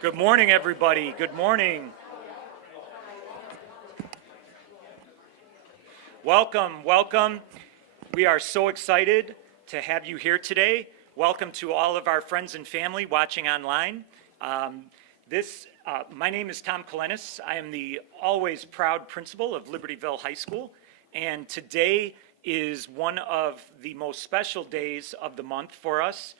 Good morning, everybody. Good morning. Welcome, welcome. We are so excited to have you here today. Welcome to all of our friends and family watching online. My name is Tom Kalenis. I am the always proud principal of Libertyville High School, and today is one of the most special days of the month for us.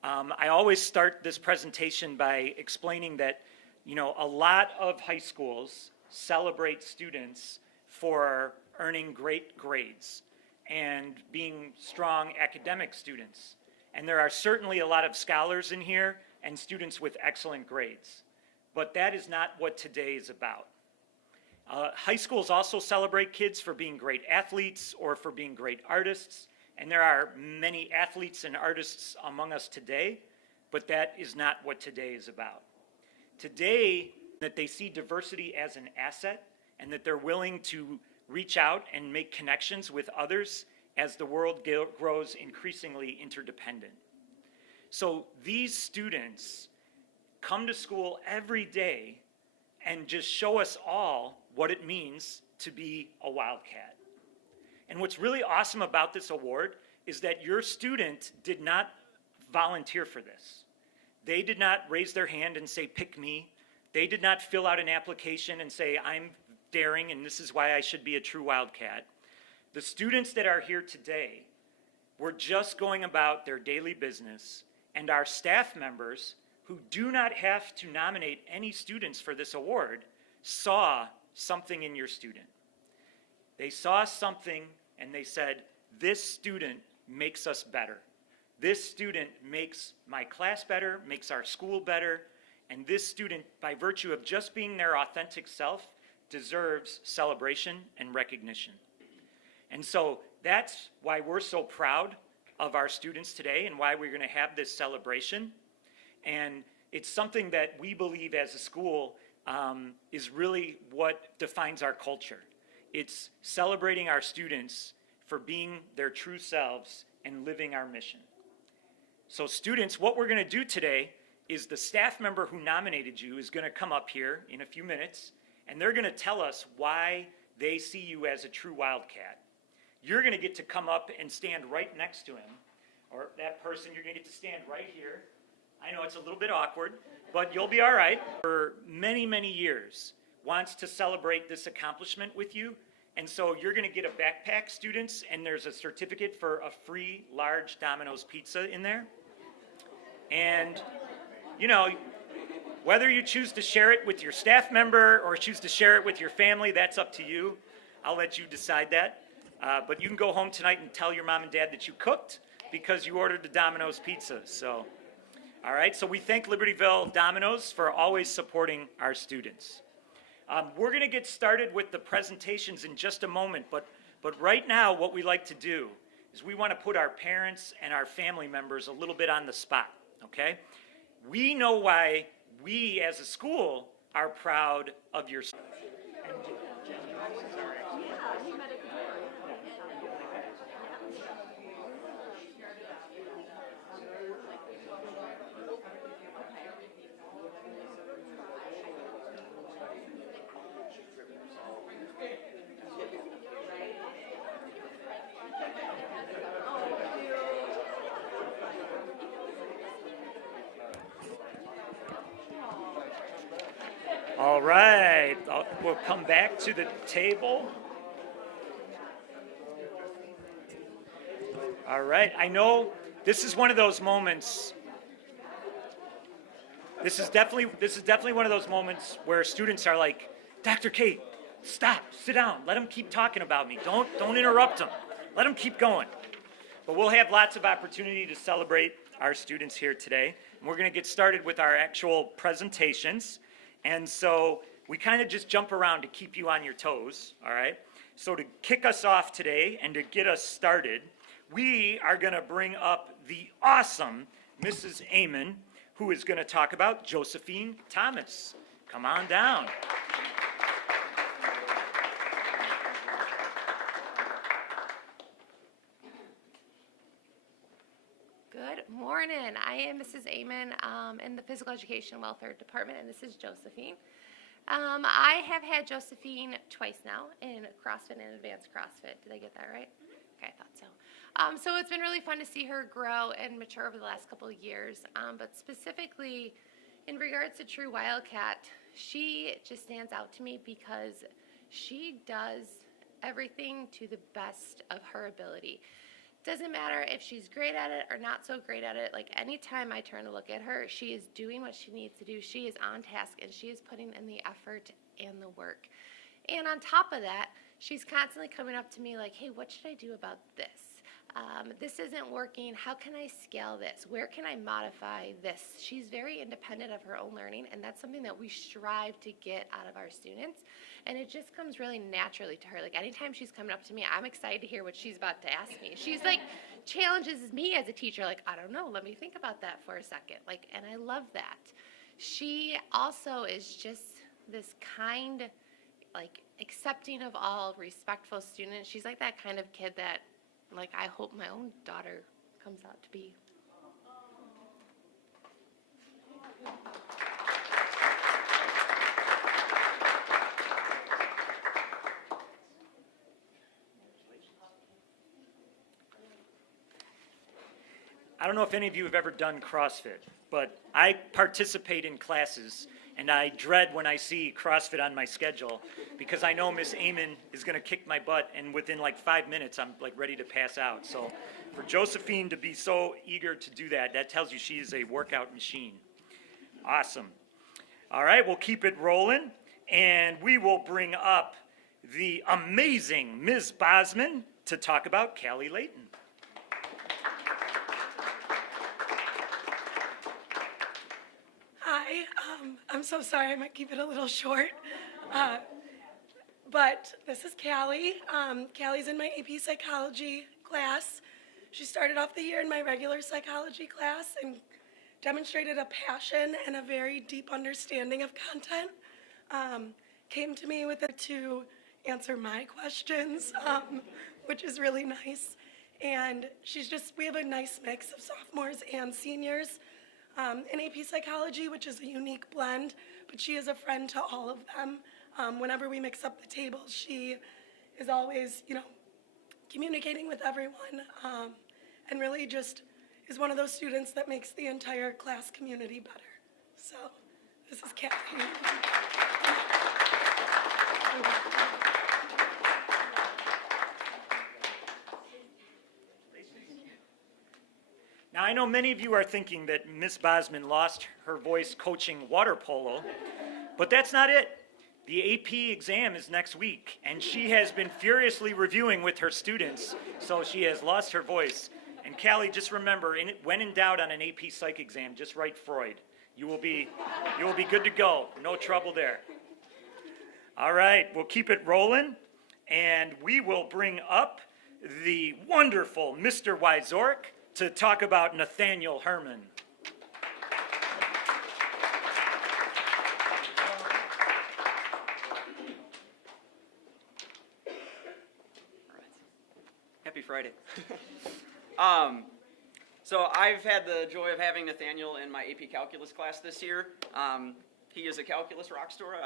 I always start this presentation by explaining that, a lot of high schools celebrate students for earning great grades and being strong academic students. And there are certainly a lot of scholars in here and students with excellent grades. But that is not what today is about. High schools also celebrate kids for being great athletes or for being great artists. And there are many athletes and artists among us today, but that is not what today is about. Today, that they see diversity as an asset and that they're willing to reach out and make connections with others as the world grows increasingly interdependent. So these students come to school every day and just show us all what it means to be a Wildcat. And what's really awesome about this award is that your student did not volunteer for this. They did not raise their hand and say, pick me. They did not fill out an application and say, I'm daring and this is why I should be a true Wildcat. The students that are here today were just going about their daily business, and our staff members, who do not have to nominate any students for this award, saw something in your student. They saw something and they said, this student makes us better. This student makes my class better, makes our school better, and this student, by virtue of just being their authentic self, deserves celebration and recognition. And so that's why we're so proud of our students today and why we're going to have this celebration. And it's something that we believe as a school is really what defines our culture. It's celebrating our students for being their true selves and living our mission. So students, what we're going to do today is the staff member who nominated you is going to come up here in a few minutes, and they're going to tell us why they see you as a true Wildcat. You're going to get to come up and stand right next to him, or that person, you're going to get to stand right here. I know it's a little bit awkward, but you'll be all right. For many, many years, wants to celebrate this accomplishment with you. And so you're going to get a backpack, students, and there's a certificate for a free large Domino's pizza in there. And, whether you choose to share it with your staff member or choose to share it with your family, that's up to you. I'll let you decide that. But you can go home tonight and tell your mom and dad that you cooked because you ordered the Domino's pizza. So, all right, so we thank Libertyville Domino's for always supporting our students. We're going to get started with the presentations in just a moment, but right now what we like to do is we want to put our parents and our family members a little bit on the spot, okay? We know why we as a school are proud of your students. All right, we'll come back to the table. All right, I know this is one of those moments. This is definitely one of those moments where students are like, Dr. Kate, stop, sit down, let them keep talking about me. Don't interrupt them. Let them keep going. But we'll have lots of opportunity to celebrate our students here today. And we're going to get started with our actual presentations. And so we kind of just jump around to keep you on your toes, all right? So to kick us off today and to get us started, we are going to bring up the awesome Mrs. Amon, who is going to talk about Josephine Thomas. Come on down. Good morning. morning. I am Mrs. Amon in the Physical Education and Welfare Department, and this is Josephine. I have had Josephine twice now in CrossFit and Advanced CrossFit. Did I get that right? Okay, I thought so. So it's been really fun to see her grow and mature over the last couple of years. But specifically, in regards to True Wildcat, she just stands out to me because she does everything to the best of her ability. Doesn't matter if she's great at it or not so great at it. Like, anytime I turn to look at her, she is doing what she needs to do. She is on task, and she is putting in the effort and the work. And on top of that, she's constantly coming up to me like, hey, what should I do about this? This isn't working. How can I scale this? Where can I modify this? She's very independent of her own learning, and that's something that we strive to get out of our students. And it just comes really naturally to her. Like, anytime she's coming up to me, I'm excited to hear what she's about to ask me. She's like, challenges me as a teacher, like, I don't know, let me think about that for a second. Like, and I love that. She also is just this kind, like, accepting of all, respectful student. She's like that kind of kid that, like, I hope my own daughter comes out to be. I don't know if any of you have ever done CrossFit, but I participate in classes, and I dread when I see CrossFit on my schedule because I know Miss Amon is going to kick my butt, and within like 5 minutes, I'm like ready to pass out. So for Josephine to be so eager to do that, that tells you she is a workout machine. Awesome. All right, we'll keep it rolling, and we will bring up the amazing Ms. Bosman to talk about Callie Layton. Hi, I'm so sorry, I might keep it a little short. But this is Callie. Callie's in my AP Psychology class. She started off the year in my regular psychology class and demonstrated a passion and a very deep understanding of content. Came to me with it to answer my questions, which is really nice. And we have a nice mix of sophomores and seniors. In AP Psychology, which is a unique blend, but she is a friend to all of them. Whenever we mix up the tables, she is always, communicating with everyone, and really just is one of those students that makes the entire class community better. So, this is Kathy. Now, I know many of you are thinking that Ms. Bosman lost her voice coaching water polo, but that's not it. The AP exam is next week, and she has been furiously reviewing with her students, so she has lost her voice. And Callie, just remember, when in doubt on an AP Psych exam, just write Freud. You will be good to go. No trouble there. All right, we'll keep it rolling, and we will bring up the wonderful Mr. Wyzork to talk about Nathaniel Herman. Happy Friday. So I've had the joy of having Nathaniel in my AP Calculus class this year. He is a calculus rock star.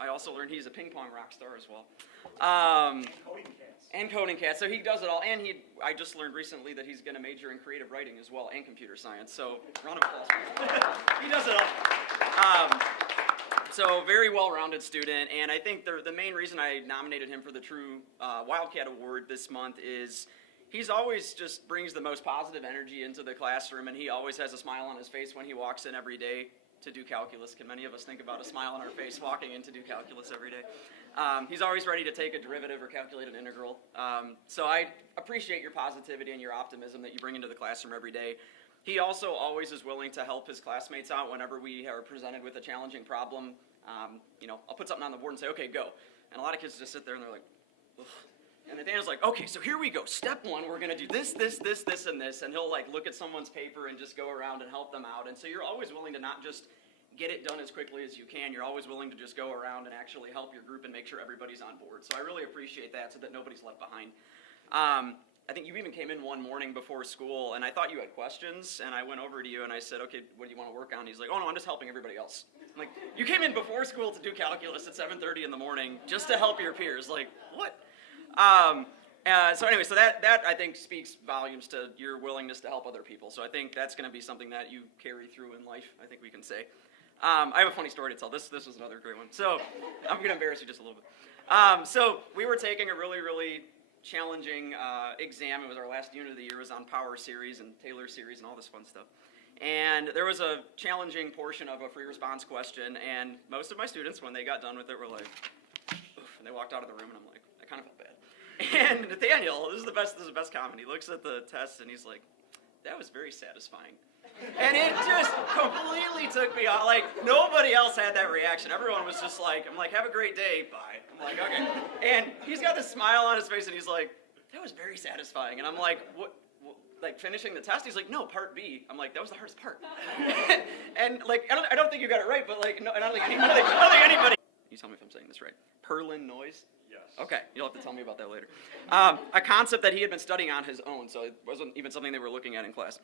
I also learned he's a ping pong rock star as well. And coding cats. So he does it all. And I just learned recently that he's going to major in creative writing as well and computer science. So round of applause. He does it all. So very well-rounded student. And I think the main reason I nominated him for the True Wildcat Award this month is he's always just brings the most positive energy into the classroom, and he always has a smile on his face when he walks in every day to do calculus. Can many of us think about a smile on our face walking in to do calculus every day? He's always ready to take a derivative or calculate an integral. So I appreciate your positivity and your optimism that you bring into the classroom every day. He also always is willing to help his classmates out whenever we are presented with a challenging problem. I'll put something on the board and say, okay, go. And a lot of kids just sit there and they're like, ugh. And Nathaniel's like, okay, so here we go. Step one, we're going to do this, this, this, this, and this. And he'll look at someone's paper and just go around and help them out. And so you're always willing to not just get it done as quickly as you can. You're always willing to just go around and actually help your group and make sure everybody's on board. So I really appreciate that so that nobody's left behind. I think you even came in one morning before school, and I thought you had questions, and I went over to you and I said, okay, what do you want to work on? He's like, oh no, I'm just helping everybody else. I'm like, you came in before school to do calculus at 7:30 in the morning just to help your peers. Like, what? So anyway, so that I think speaks volumes to your willingness to help other people. So I think that's going to be something that you carry through in life, I think we can say. I have a funny story to tell. This was another great one. So I'm going to embarrass you just a little bit. So we were taking a really challenging exam. It was our last unit of the year. It was on Power Series and Taylor Series and all this fun stuff. And there was a challenging portion of a free response question, and most of my students, when they got done with it, were like, oof, and they walked out of the room, and I'm like, I kind of felt bad. And Nathaniel, this is the best comment. He looks at the test, and he's like, that was very satisfying. And it just completely took me off. Like, nobody else had that reaction. Everyone was just like, I'm like, have a great day, bye. I'm like, okay. And he's got this smile on his face, and he's like, that was very satisfying. And I'm like, what like, finishing the test? He's like, no, part B. I'm like, that was the hardest part. And, like, I don't think you got it right, but, like, no, I don't think anybody. You tell me if I'm saying this right. Perlin noise? Yes. Okay, you'll have to tell me about that later. A concept that he had been studying on his own, so it wasn't even something they were looking at in class.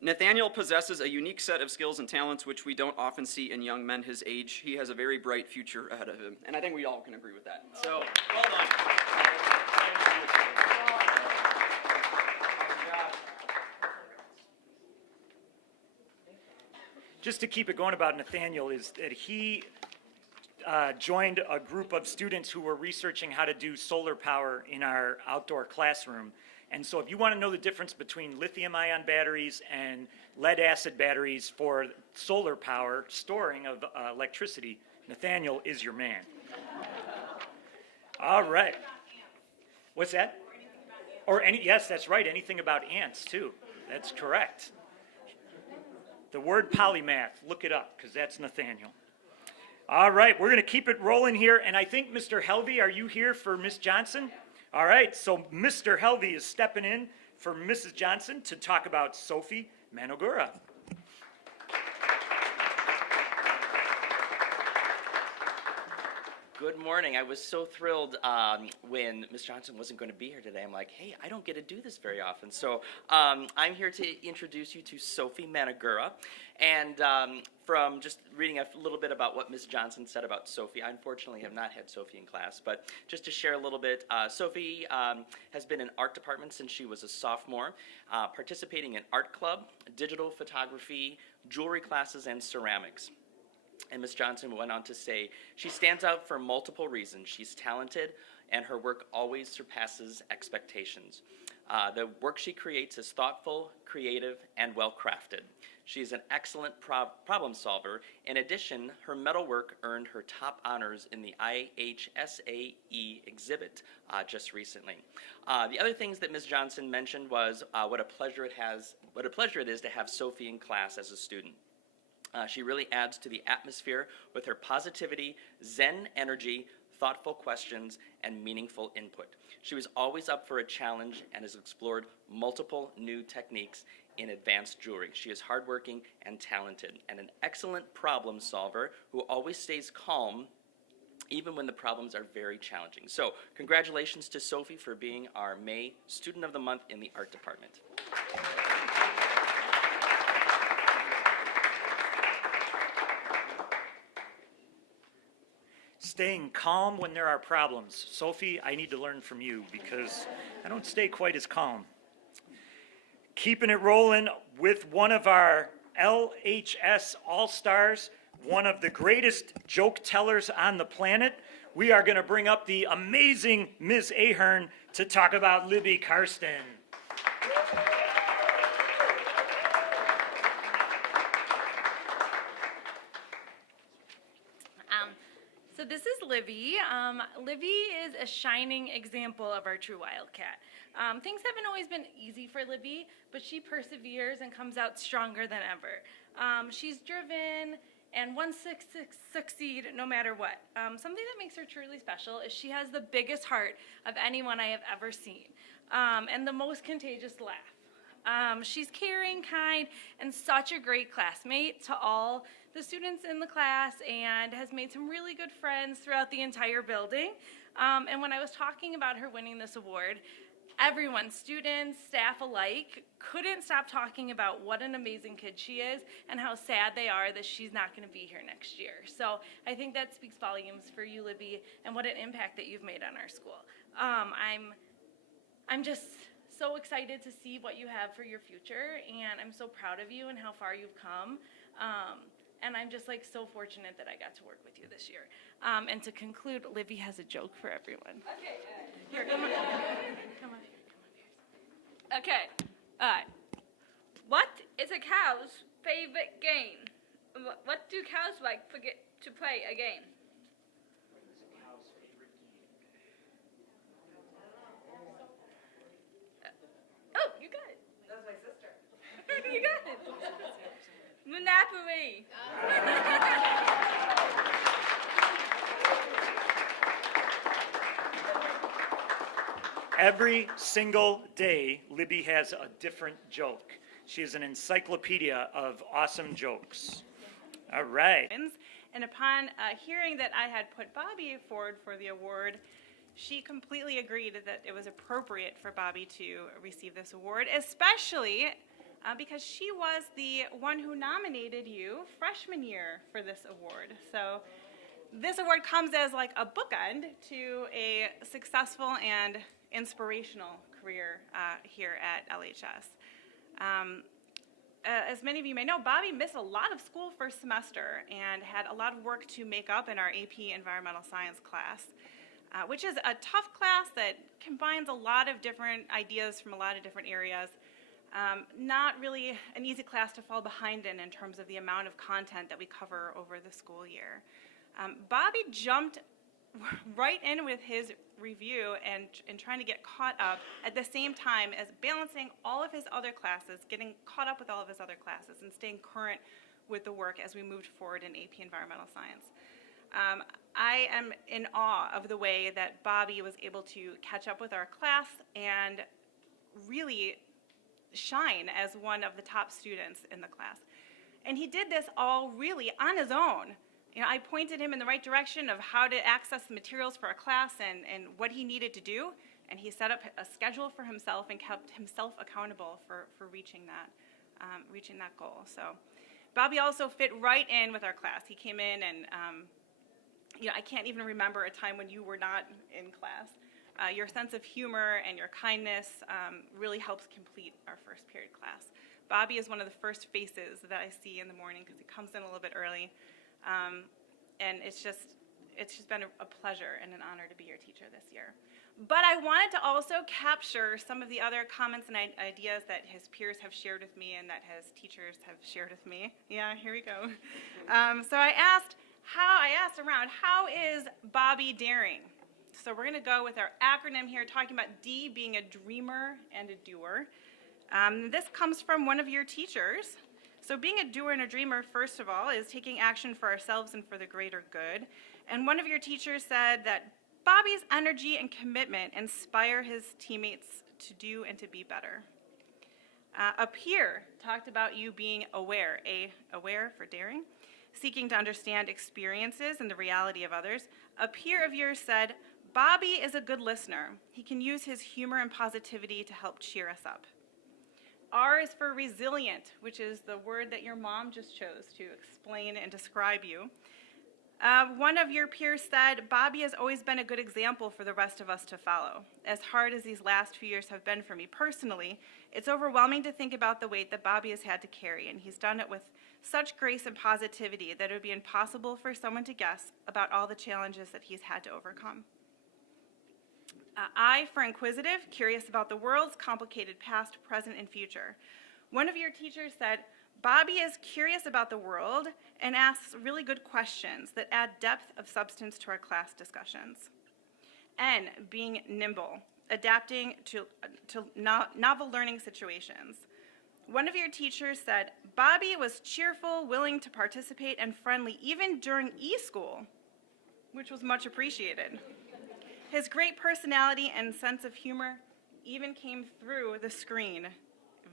Nathaniel possesses a unique set of skills and talents which we don't often see in young men his age. He has a very bright future ahead of him, and I think we all can agree with that. So, well done. Just to keep it going about Nathaniel is that he joined a group of students who were researching how to do solar power in our outdoor classroom. And so if you want to know the difference between lithium-ion batteries and lead-acid batteries for solar power, storing of electricity, Nathaniel is your man. All right. What's that? Yes, that's right. Anything about ants, too. That's correct. The word polymath, look it up, because that's Nathaniel. All right, we're going to keep it rolling here, and I think Mr. Helvey, are you here for Miss Johnson? All right, so Mr. Helvey is stepping in for Mrs. Johnson to talk about Sophie Manogura. Good morning. I was so thrilled when Ms. Johnson wasn't going to be here today. I'm like, hey, I don't get to do this very often. So I'm here to introduce you to Sophie Manogura. And from just reading a little bit about what Ms. Johnson said about Sophie, I unfortunately have not had Sophie in class, but just to share a little bit, Sophie has been in art department since she was a sophomore, participating in art club, digital photography, jewelry classes, and ceramics. And Ms. Johnson went on to say, she stands out for multiple reasons. She's talented, and her work always surpasses expectations. The work she creates is thoughtful, creative, and well-crafted. She's an excellent problem solver. In addition, her metalwork earned her top honors in the IHSAE exhibit just recently. The other things that Ms. Johnson mentioned was what a pleasure it is to have Sophie in class as a student. She really adds to the atmosphere with her positivity, zen energy, thoughtful questions, and meaningful input. She was always up for a challenge and has explored multiple new techniques in advanced jewelry. She is hardworking and talented, and an excellent problem solver who always stays calm even when the problems are very challenging. So, congratulations to Sophie for being our May Student of the Month in the Art Department. Staying calm when there are problems. Sophie, I need to learn from you because I don't stay quite as calm. Keeping it rolling with one of our LHS All-Stars, one of the greatest joke tellers on the planet. We are going to bring up the amazing Ms. Ahern to talk about Libby Karsten. So this is Livy. Livy is a shining example of our true Wildcat. Things haven't always been easy for Livy, but she perseveres and comes out stronger than ever. She's driven and wants to succeed no matter what. Something that makes her truly special is she has the biggest heart of anyone I have ever seen, and the most contagious laugh. She's caring, kind, and such a great classmate to all the students in the class, and has made some really good friends throughout the entire building. And when I was talking about her winning this award, everyone, students, staff alike, couldn't stop talking about what an amazing kid she is and how sad they are that she's not going to be here next year. So I think that speaks volumes for you, Libby, and what an impact that you've made on our school. I'm just so excited to see what you have for your future, and I'm so proud of you and how far you've come. And I'm just like so fortunate that I got to work with you this year. And to conclude, Libby has a joke for everyone. Okay. Here, come on. Come on here. Okay. What is a cow's favorite game? What do cows like to play a game? Oh, you got it. That was my sister. You got it. Monopoly. Every single day, Libby has a different joke. She is an encyclopedia of awesome jokes. All right. And upon hearing that I had put Bobby forward for the award, she completely agreed that it was appropriate for Bobby to receive this award, especially because she was the one who nominated you freshman year for this award. So this award comes as like a bookend to a successful and inspirational career here at LHS. As many of you may know, Bobby missed a lot of school first semester and had a lot of work to make up in our AP Environmental Science class, which is a tough class that combines a lot of different ideas from a lot of different areas. Not really an easy class to fall behind in terms of the amount of content that we cover over the school year. Bobby jumped right in with his review and trying to get caught up at the same time as balancing all of his other classes, getting caught up with all of his other classes, and staying current with the work as we moved forward in AP Environmental Science. I am in awe of the way that Bobby was able to catch up with our class and really shine as one of the top students in the class. And he did this all really on his own. You know, I pointed him in the right direction of how to access the materials for a class and what he needed to do, and he set up a schedule for himself and kept himself accountable for reaching that goal. So Bobby also fit right in with our class. He came in and, you know, I can't even remember a time when you were not in class. Your sense of humor and your kindness really helps complete our first period class. Bobby is one of the first faces that I see in the morning because he comes in a little bit early. And it's just been a pleasure and an honor to be your teacher this year. But I wanted to also capture some of the other comments and ideas that his peers have shared with me and that his teachers have shared with me. Yeah, here we go. So I asked around, how is Bobby daring? So we're going to go with our acronym here, talking about D being a dreamer and a doer. This comes from one of your teachers. So being a doer and a dreamer, first of all, is taking action for ourselves and for the greater good. And one of your teachers said that Bobby's energy and commitment inspire his teammates to do and to be better. A peer talked about you being aware, aware for daring, seeking to understand experiences and the reality of others. A peer of yours said, Bobby is a good listener. He can use his humor and positivity to help cheer us up. R is for resilient, which is the word that your mom just chose to explain and describe you. One of your peers said, Bobby has always been a good example for the rest of us to follow. As hard as these last few years have been for me personally, it's overwhelming to think about the weight that Bobby has had to carry, and he's done it with such grace and positivity that it would be impossible for someone to guess about all the challenges that he's had to overcome. I for inquisitive, curious about the world's complicated past, present, and future. One of your teachers said, Bobby is curious about the world and asks really good questions that add depth of substance to our class discussions. N, being nimble, adapting to novel learning situations. One of your teachers said, Bobby was cheerful, willing to participate, and friendly even during e-school, which was much appreciated. His great personality and sense of humor even came through the screen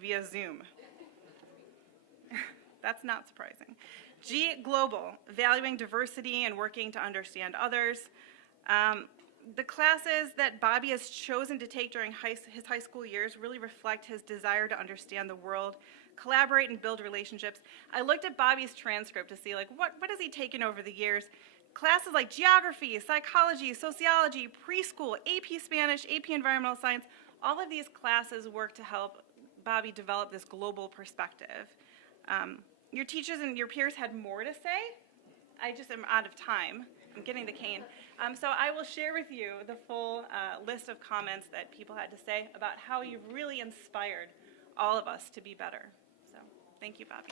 via Zoom. That's not surprising. G, global, valuing diversity and working to understand others. The classes that Bobby has chosen to take during his high school years really reflect his desire to understand the world, collaborate and build relationships. I looked at Bobby's transcript to see, like, what has he taken over the years? Classes like geography, psychology, sociology, preschool, AP Spanish, AP Environmental Science, all of these classes work to help Bobby develop this global perspective. Your teachers and your peers had more to say. I just am out of time. I'm getting the cane. So I will share with you the full list of comments that people had to say about how you've really inspired all of us to be better. So thank you, Bobby.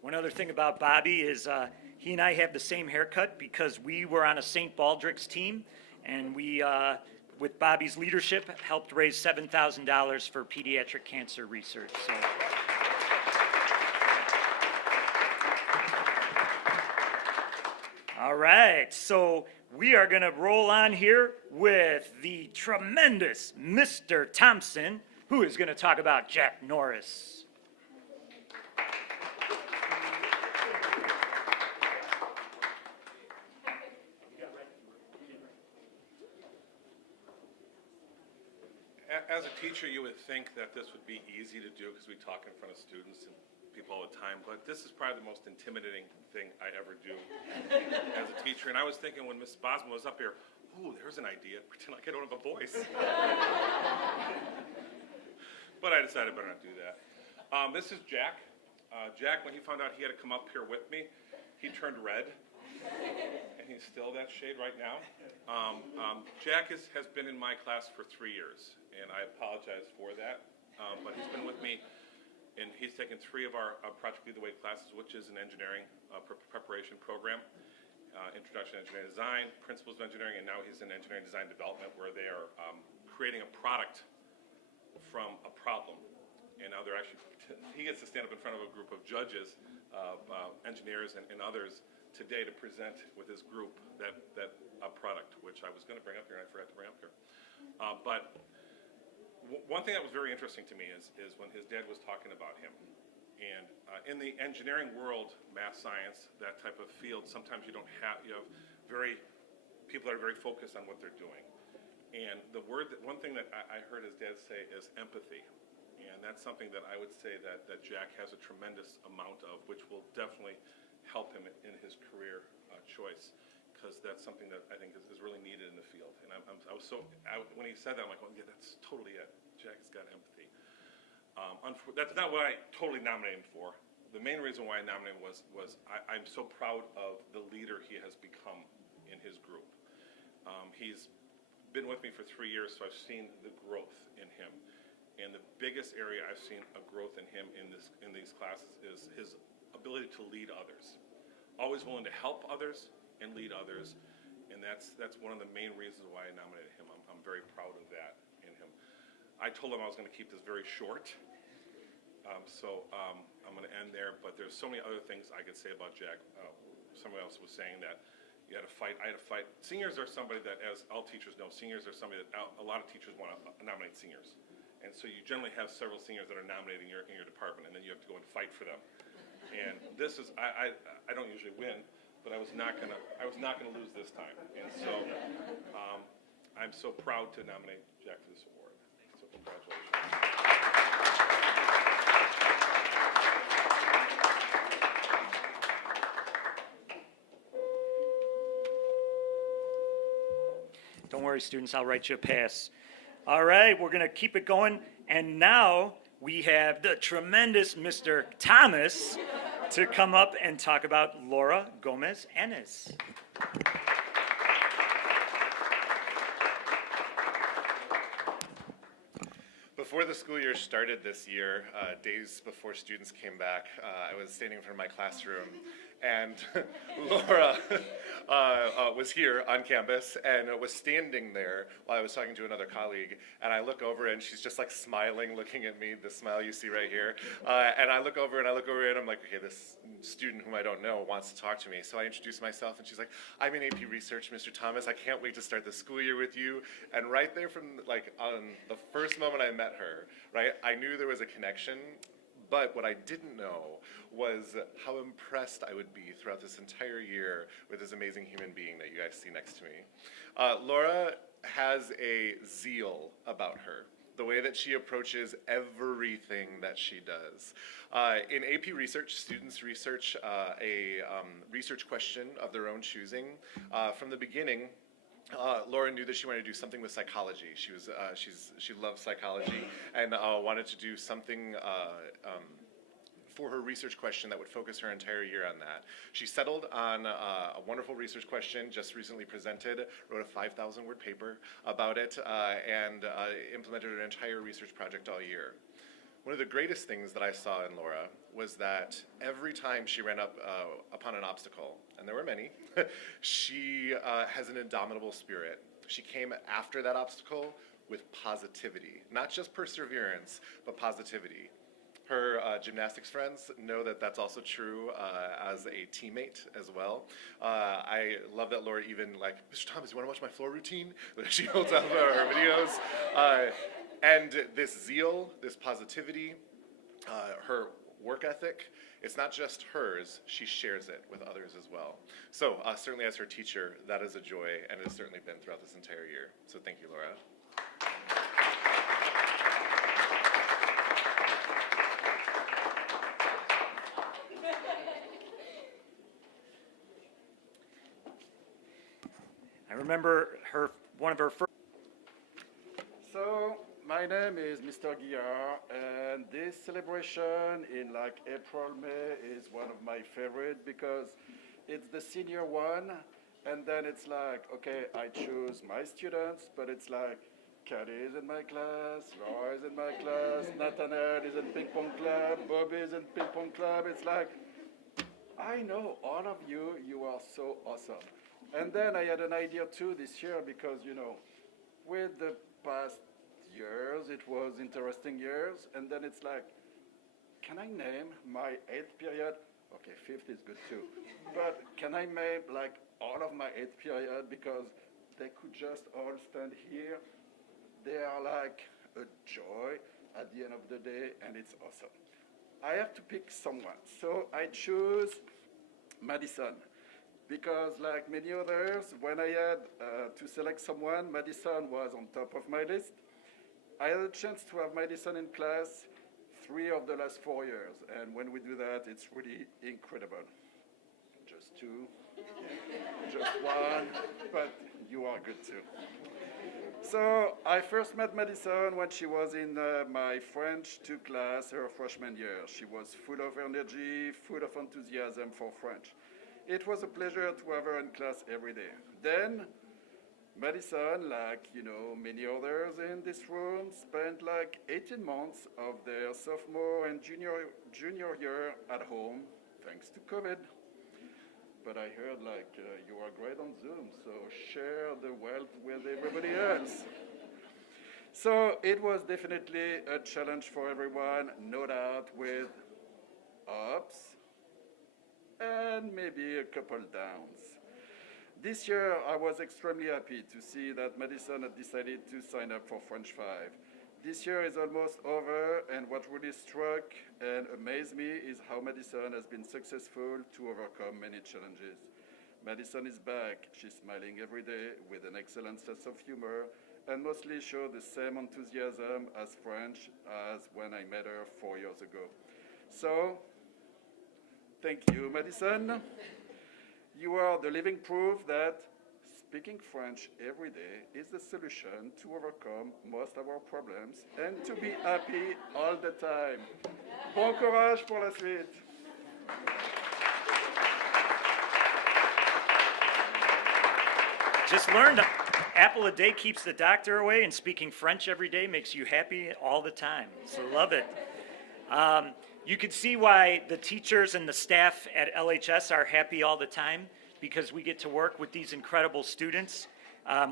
One other thing about Bobby is he and I have the same haircut because we were on a St. Baldrick's team, and we, with Bobby's leadership, helped raise $7,000 for pediatric cancer research. So. All right, so we are going to roll on here with the tremendous Mr. Thompson, who is going to talk about Jack Norris. As a teacher, you would think that this would be easy to do because we talk in front of students and people all the time, but this is probably the most intimidating thing I ever do as a teacher. And I was thinking when Ms. Bosma was up here, ooh, there's an idea, pretend like I don't have a voice. But I decided I better not do that. This is Jack. Jack, when he found out he had to come up here with me, he turned red. And he's still that shade right now. Jack has been in my class for 3 years, and I apologize for that. But he's been with me, and he's taken 3 of our Project Lead the Way classes, which is an engineering preparation program, Introduction to Engineering Design, Principles of Engineering, and now he's in Engineering Design Development, where they are creating a product from a problem. And now they're actually, he gets to stand up in front of a group of judges, engineers and others, today to present with his group that product, which I was going to bring up here and I forgot to bring up here. But one thing that was very interesting to me is when his dad was talking about him. And in the engineering world, math, science, that type of field, sometimes you have people that are very focused on what they're doing. And one thing that I heard his dad say is empathy. And that's something that I would say that Jack has a tremendous amount of, which will definitely help him in his career choice, because that's something that I think is really needed in the field. And when he said that, I'm like, well, yeah, that's totally it. Jack's got empathy. That's not what I totally nominated him for. The main reason why I nominated him was I'm so proud of the leader he has become in his group. He's been with me for 3 years, so I've seen the growth in him. And the biggest area I've seen a growth in him in these classes is his ability to lead others. Always willing to help others and lead others, and that's one of the main reasons why I nominated him. I'm very proud of that in him. I told him I was going to keep this very short, so I'm going to end there, but there's so many other things I could say about Jack. Somebody else was saying that you had to fight. I had to fight. Seniors are somebody that, as all teachers know, seniors are somebody that a lot of teachers want to nominate seniors. And so you generally have several seniors that are nominating in your department, and then you have to go and fight for them. And this is, I don't usually win, but I was not gonna lose this time. And so I'm so proud to nominate Jack for this award. So congratulations. Don't worry, students, I'll write you a pass. All right, we're going to keep it going. And now we have the tremendous Mr. Thomas to come up and talk about Laura Gomez-Ennis. Before the school year started this year, days before students came back, I was standing in front of my classroom, and Laura was here on campus and was standing there while I was talking to another colleague, and I look over and she's just like smiling, looking at me, the smile you see right here, and I look over and I'm like, okay, this student whom I don't know wants to talk to me, so I introduce myself and she's like, I'm in AP Research, Mr. Thomas, I can't wait to start the school year with you. And right there from, like, on the first moment I met her, right? I knew there was a connection, but what I didn't know was how impressed I would be throughout this entire year with this amazing human being that you guys see next to me. Laura has a zeal about her, the way that she approaches everything that she does. In AP Research, students research a research question of their own choosing. From the beginning, Laura knew that she wanted to do something with psychology. She loves psychology and wanted to do something for her research question that would focus her entire year on that. She settled on a wonderful research question, just recently presented, wrote a 5,000-word paper about it, and implemented an entire research project all year. One of the greatest things that I saw in Laura was that every time she ran up upon an obstacle, and there were many, she has an indomitable spirit. She came after that obstacle with positivity, not just perseverance, but positivity. Her gymnastics friends know that that's also true as a teammate as well. I love that Laura even like, Mr. Thomas, you want to watch my floor routine? That she holds up her videos. And this zeal, this positivity, her work ethic, it's not just hers, she shares it with others as well. So certainly as her teacher, that is a joy, and it has certainly been throughout this entire year. So thank you, Laura. I remember one of her first. So, my name is Mr. Guillard, and this celebration in like April, May is one of my favorite because it's the senior one, and then it's like, okay, I choose my students, but it's like, Kelly is in my class, Laura is in my class, Nathaniel is in ping pong club, Bobby is in ping pong club. It's like, I know all of you, you are so awesome. And then I had an idea too this year because, you know, with the past years, it was interesting years, and then it's like, can I name my 8th period? Okay, 5th is good too. But can I name like all of my 8th period because they could just all stand here. They are like a joy at the end of the day, and it's awesome. I have to pick someone, so I choose Madison. Because like many others, when I had to select someone, Madison was on top of my list. I had a chance to have Madison in class 3 of the last 4 years. And when we do that, it's really incredible. Just 2, just 1, but you are good too. So I first met Madison when she was in my French 2 class, her freshman year. She was full of energy, full of enthusiasm for French. It was a pleasure to have her in class every day. Then, Madison, like, you know, many others in this room, spent like 18 months of their sophomore and junior year at home, thanks to COVID. But I heard like, you are great on Zoom, so share the wealth with everybody else. So it was definitely a challenge for everyone, no doubt, with ups, and maybe a couple downs. This year, I was extremely happy to see that Madison had decided to sign up for French 5. This year is almost over, and what really struck and amazed me is how Madison has been successful to overcome many challenges. Madison is back. She's smiling every day with an excellent sense of humor and mostly showed the same enthusiasm as French as when I met her 4 years ago. So, thank you, Madison. You are the living proof that speaking French every day is the solution to overcome most of our problems and to be happy all the time. Bon courage pour la suite. Just learned apple a day keeps the doctor away, and speaking French every day makes you happy all the time. So love it. You can see why the teachers and the staff at LHS are happy all the time, because we get to work with these incredible students.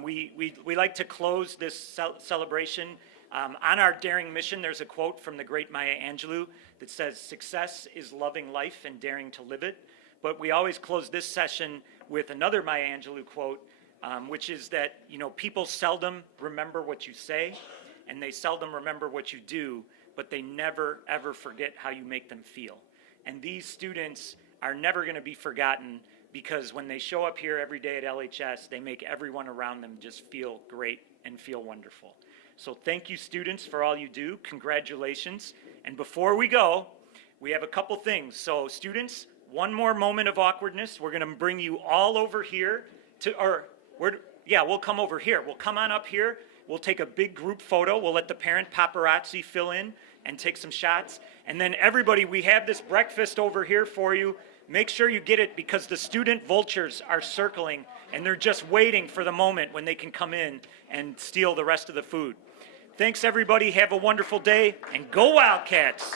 We like to close this celebration on our daring mission. There's a quote from the great Maya Angelou that says, "Success is loving life and daring to live it." But we always close this session with another Maya Angelou quote, which is that, you know, people seldom remember what you say, and they seldom remember what you do, but they never, ever forget how you make them feel. And these students are never going to be forgotten because when they show up here every day at LHS, they make everyone around them just feel great and feel wonderful. So thank you, students, for all you do. Congratulations. And before we go, we have a couple things. So students, one more moment of awkwardness. We're going to bring you all over here we'll come over here. We'll come on up here. We'll take a big group photo. We'll let the parent paparazzi fill in and take some shots. And then everybody, we have this breakfast over here for you. Make sure you get it because the student vultures are circling and they're just waiting for the moment when they can come in and steal the rest of the food. Thanks, everybody. Have a wonderful day, and go Wildcats!